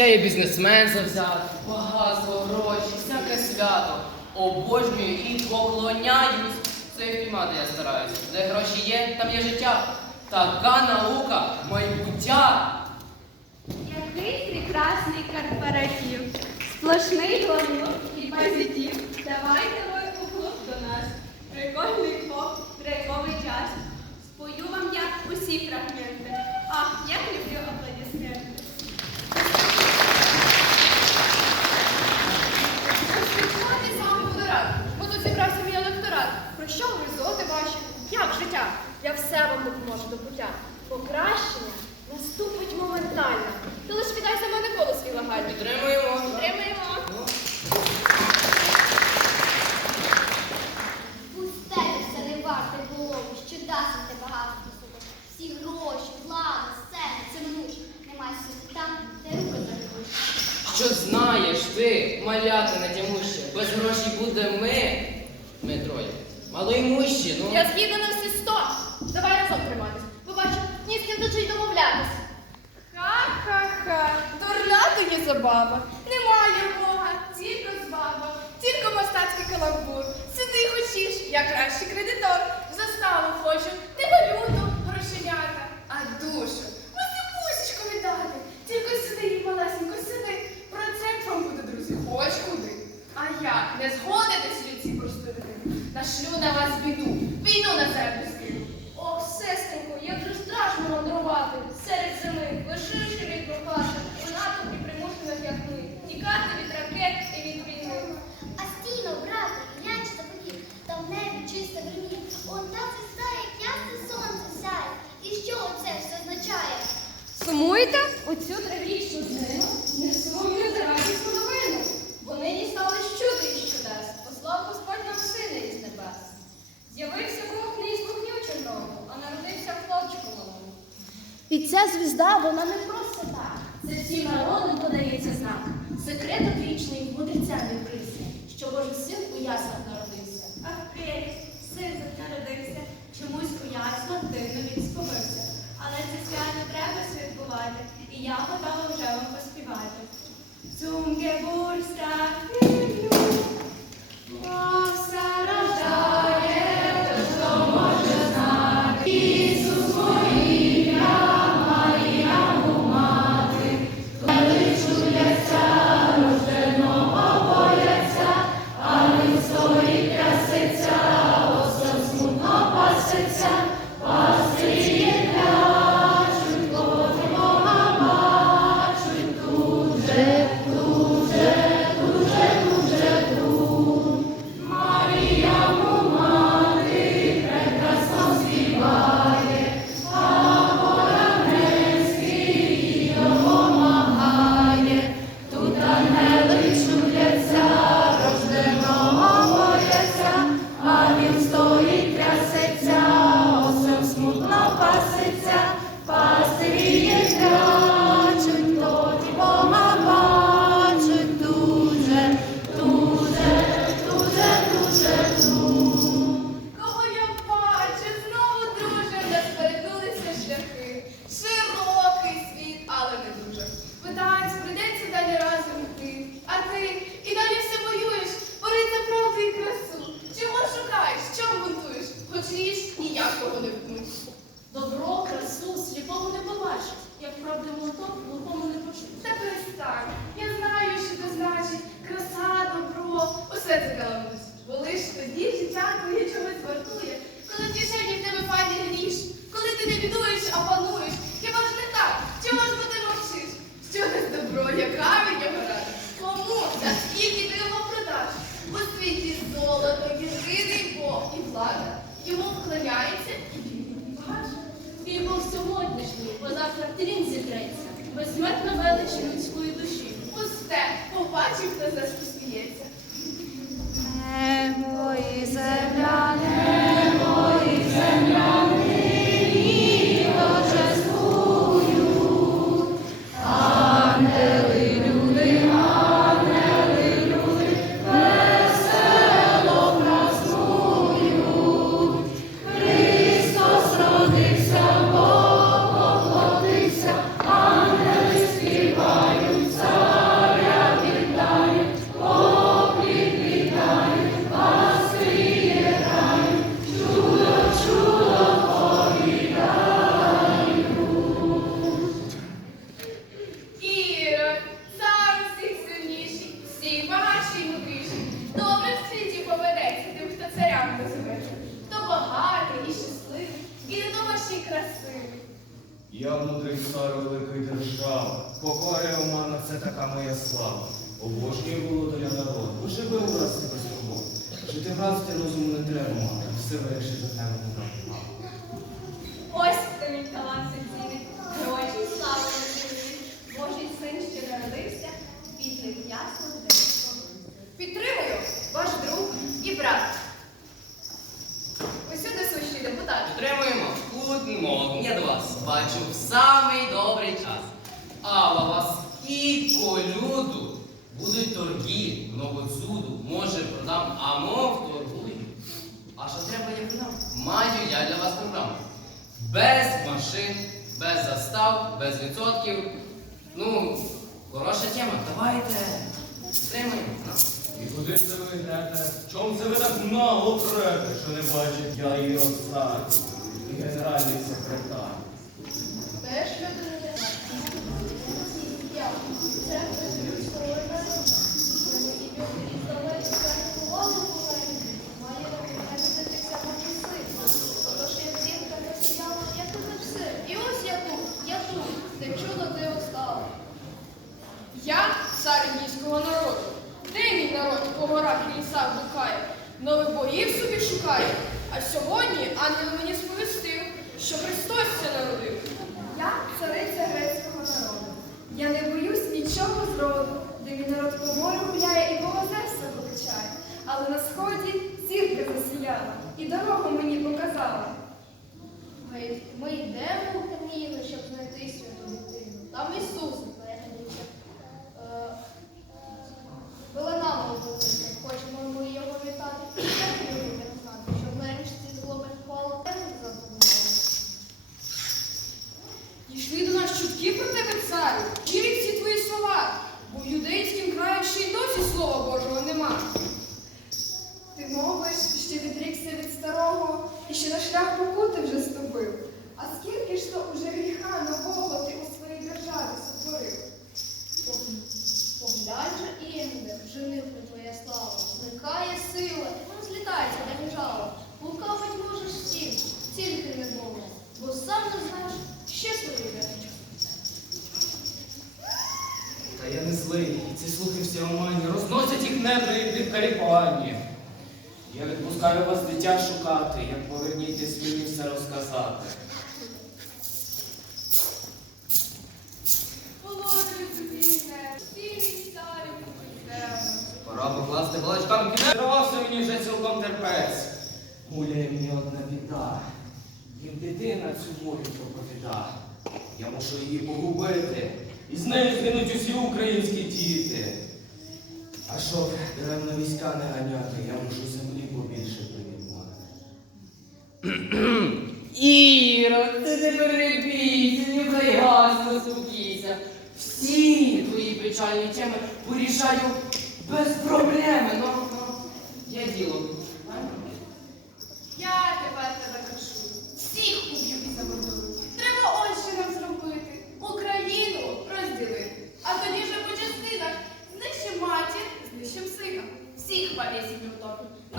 Я є бізнесмен завзятий, багатство, гроші, всяке свято. Обожнюю і поклоняюсь. Це і впіймати я стараюсь. Де гроші є, там є життя. Така наука, майбуття. Який прекрасний корпоратив, сплошний гламур і позитив. Давайте ви у клуб до нас. Прикольний поп, драйвовий час. Спою вам я усі фрагменти. Ах, як люблю аплодисменти. Як життя? Я все вам допоможу до пуття. Покращення наступить моментально. Ти лиш віддай за мене коло свій лагальний. Підтримуємо. Підтримуємо. Пусте все не варте було, що дасте багатство собі. Всі гроші, влада, сцени, це мнуш. Немає світу там, де руки. Що знаєш ти, маляти натямуще, без грошей буде ми. Ми троє. Малоймущі, ну. Я згідна на всі сто. Давай разом триматись. Ви бачу, ні з ким й домовлятись. Ха-ха-ха, дурна ти є забава. Немає Бога, тільки збава, тільки мастацький каламбур. Сиди хочеш, я кращий кредитор. Заставу хочу, не валюту, грошенята, а душу. Ось пусечку віддати. Тільки сиди, і малесенько, сиди. Процент вам буде, друзі, хоч куди. А я не згодитесь від ці простовини. Нашлю на вас біду, ця звізда, вона не просто так. Це всім народам подається знак. Секрет вічний мудрецям відкрився, що Божий син у яслах народився. Ах, прелість, син народився. Чомусь у яслах дивно він сповився. Але це свято треба святкувати, і я готова вже вам поспівати. Цунге бурста, бунтуєш? Хоч ріж ніяк не втнуть. Добро, красу, сліпому не побачить, як правди молоток, глухому не почуть. Та перестань. Я знаю, що це значить краса, добро, усе це каламусь. Бо лиш тоді життя твоє чогось вартує, коли в кишені в тебе файний гріш, коли ти не бідуєш, а пануєш. Хіба ж не так? Чого ж бо ти мовчиш? Що не добро, яка від нього рада? Кому? За скільки ти його продаш? У світі золото, єдиний Бог і влада. Йому вклоняється і він був сьогоднішній, бо завтра трін зітреться, безсмертна велич людської душі. Пусте, побачив, хто за що сміється. Небо і земля, красивий. Я мудрий цар великої держави. Покоря мене це така моя слава. Обожнюю володаря народу. Живи у нас без турбот. Жити рабстві розуму не треба мати. Все вирішить за тебе не Ось хто мій талант гроші цінний. Божий син, що народився, підлик ясно десь. Підтримую ваш друг і брат. Бачу в самий добрий час. А вас скільки люду будуть торги, много цуду, може продам, а мов торгую. А що треба я продам? Маю я для вас програму. Без машин, без застав, без відсотків. Ну, хороша тема. Давайте. Підтримуємо. І куди це ви йдете? Чому це ви так нагло прете, що не бачить я і Росар, і генеральний секретар? Теж людина. І ось я тут, я тут, де чудо ти остала. Я цар індійського народу. Де мій народ по горах і лісах блукає? Нових богів собі шукає. А сьогодні ангел мені сповістив, що Христос це народив. Я цариця грецького народу. Я не боюсь нічого зроду, де мій народ по морю гуляє і богозерство покачає. Але на сході зірка засіяла і дорогу мені показала. Ми, ми йдемо в каміну, щоб знайти святу дитину. Там Ісус народився. Е, Велена молодиця, хочемо ми його вітати. Як ми любимо знати, що в мережці злоби впало, те не забували. Дійшли до нас чутки про тебе, царю. Вірить всі твої слова, бо в юдейськім краї ще й досі слова Божого нема. Ти мовиш, що відрікся від старого і що на шлях покути вже ступив. А скільки ж то уже гріха нового ти у своїй державі сотворив? Поглянь же, Ігде, женихне твоя слава, зникає сила, розлітається де лежала. Лукавить можеш всім, тільки не Богу, бо сам не знаєш, ще свої речі. Та я не злий, і ці слухи всі омані, розносять їх недри і підкаріпані. Я відпускаю вас дитя шукати, як повернітесь мені все розказати. Пора покласти балачкам кінець. Дарувався мені вже цілком терпець. Гуляє мені одна біда. Їм дитина цю волю проповіда. Я мушу її погубити. І з нею згинуть усі українські діти. А щоб на війська не ганяти, я мушу землі побільше приймати. Іра, ти не перебійся, нюхай гасно спокійся. Всі твої печальні теми вирішаю без проблеми. Ну, є діло. topic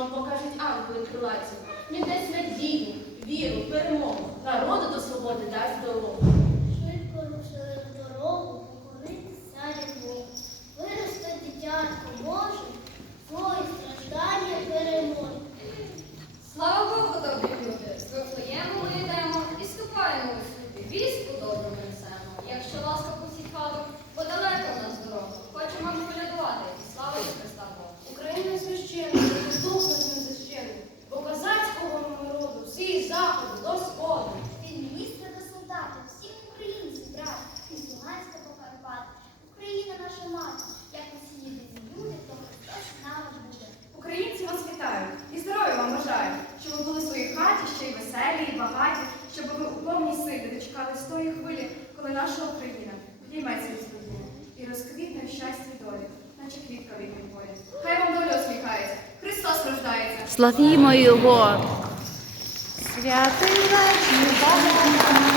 вам покажуть ангели крилаці. Він дасть надію, віру, перемогу, народу до свободи дасть дорогу. Квітне в долі, наче квітка від полі. Хай вам доля усміхається. Христос рождається. Славімо Його. Святий вечір, Бога.